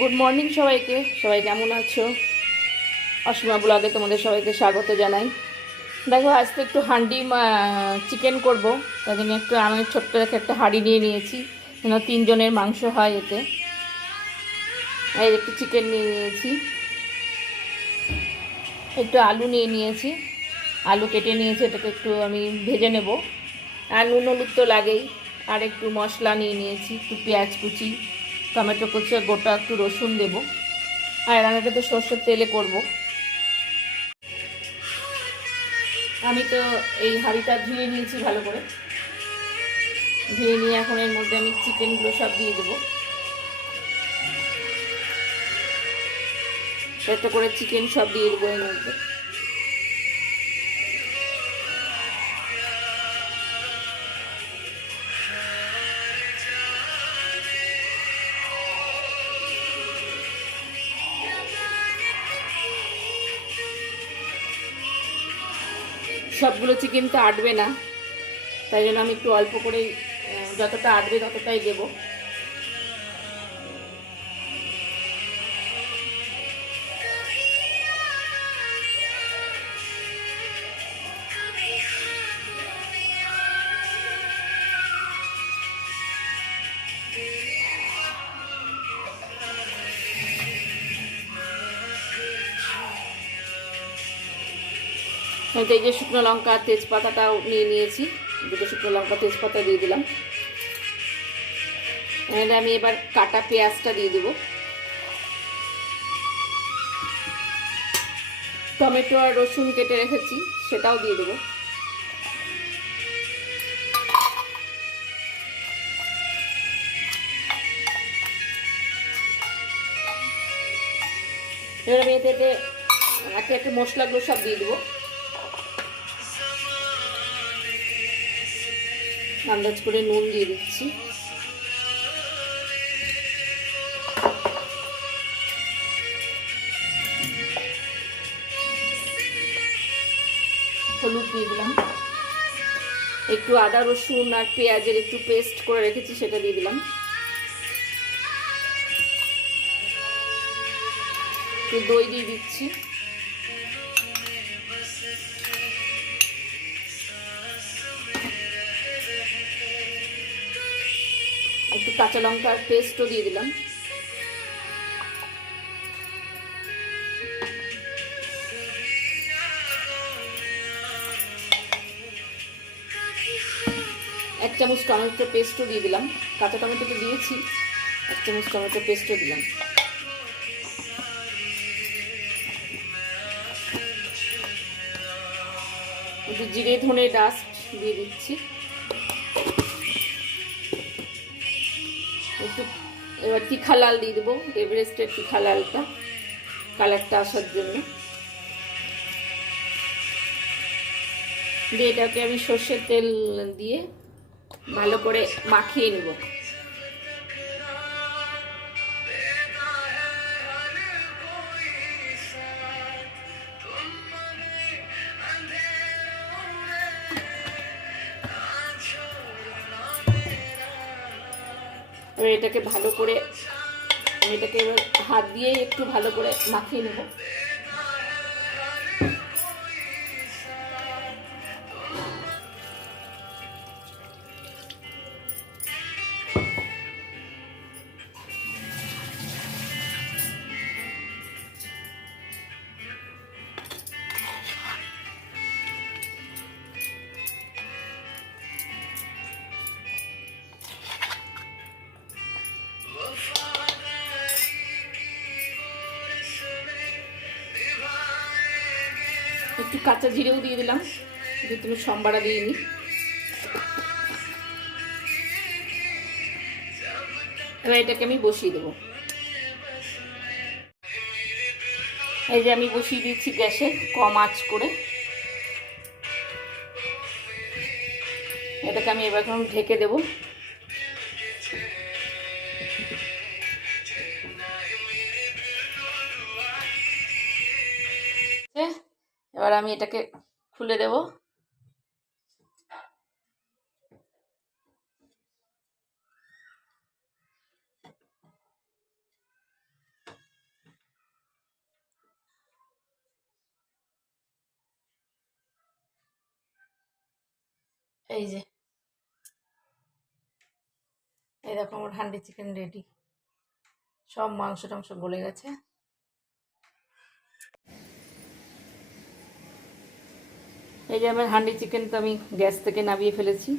Good morning সবাইকে। সবাই কেমন আছো? অসীমা ব্লগে তোমাদের সবাইকে স্বাগত জানাই। দেখো, আজ তো একটু হান্ডি চিকেন করব। তাই জন্য আমি ছোট্ট রেখে একটা হাঁড়ি নিয়ে নিয়েছি, যেন 3 জনের মাংস হয় এতে। এই একটু চিকেন নিয়ে নিয়েছি, একটু আলু নিয়ে নিয়েছি, আলু কেটে নিয়েছি, এটাকে একটু আমি ভেজে নেব। আর নুন হলুদ তো লাগেই। আর একটু মশলা নিয়ে নিয়েছি, একটু পেঁয়াজ কুচি, টমেটো কুচি, গোটা একটু রসুন দেবো। আর রান্নাটা তো সর্ষের তেলে করব। আমি তো এই হাঁড়িটা ধুয়ে নিয়েছি ভালো করে। ধুয়ে নিয়ে এখন এর মধ্যে আমি চিকেনগুলো সব দিয়ে দেবো। একটা করে চিকেন সব দিয়ে দেবো এর মধ্যে। সবগুলো চিকেন তো আটবে না, তাই জন্য আমি একটু অল্প করেই, যতটা আটবে ততটাই দেবো। এই যে শুকনো লঙ্কা তেজপাতাটাও নিয়ে নিয়েছি, দুটো শুকনো লঙ্কা তেজপাতা দিয়ে দিলাম। এখানে আমি এবার কাটা পেঁয়াজটা দিয়ে দেবো, টমেটো আর রসুন কেটে রেখেছি সেটাও দিয়ে দেবো। এবার আমি এতে একে একে মশলাগুলো সব দিয়ে দেবো। আন্দাজ করে নুন দিয়ে দিচ্ছি, হলুদ দিয়ে দিলাম, একটু আদা রসুন আর পেঁয়াজের একটু পেস্ট করে রেখেছি সেটা দিয়ে দিলাম, একটু দই দিয়ে দিচ্ছি, একটু কাঁচা লঙ্কার পেস্টও দিয়ে দিলাম। এক চামচ টমেটো পেস্টও দিয়ে দিলাম, কাঁচা টমেটো তো দিয়েছি, 1 চামচ টমেটো পেস্টও দিলাম। একটু জিরে ধনে ডাস্ট দিয়ে দিচ্ছি, একটু এবার তিখা লাল দিয়ে দেবো, এভারেস্টের তিখা লালটা, কালারটা আসার জন্য। দিয়ে এটাকে আমি সর্ষের তেল দিয়ে ভালো করে মাখিয়ে নেব। এবার এটাকে ভালো করে, এটাকে এবার হাত দিয়ে একটু ভালো করে মাখিয়ে নেব। একটু কাঁচা জিরেও দিয়ে দিলাম, যদি তুমি সম্বারা দিইনি। এবার এটাকে আমি বসিয়ে দেবো। এই যে আমি বসিয়ে দিচ্ছি গ্যাসে কম আঁচ করে। এটাকে আমি এবার এখন ঢেকে দেবো। এবার আমি এটাকে খুলে দেব। এই যে, এই দেখো আমার হান্ডি চিকেন রেডি। সব মাংস টাংস গলে গেছে। এই যে আমার হান্ডি চিকেন তো আমি গ্যাস থেকে নামিয়ে ফেলেছি।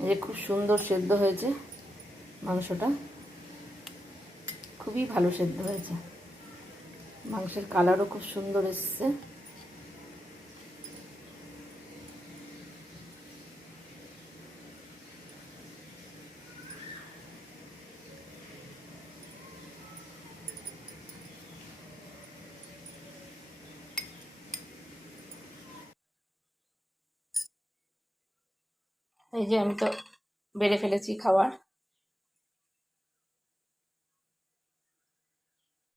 এই যে খুব সুন্দর সেদ্ধ হয়েছে মাংসটা, খুবই ভালো সেদ্ধ হয়েছে, মাংসের কালারও খুব সুন্দর এসছে। এই যে আমি তো বেড়ে ফেলেছি খাবার।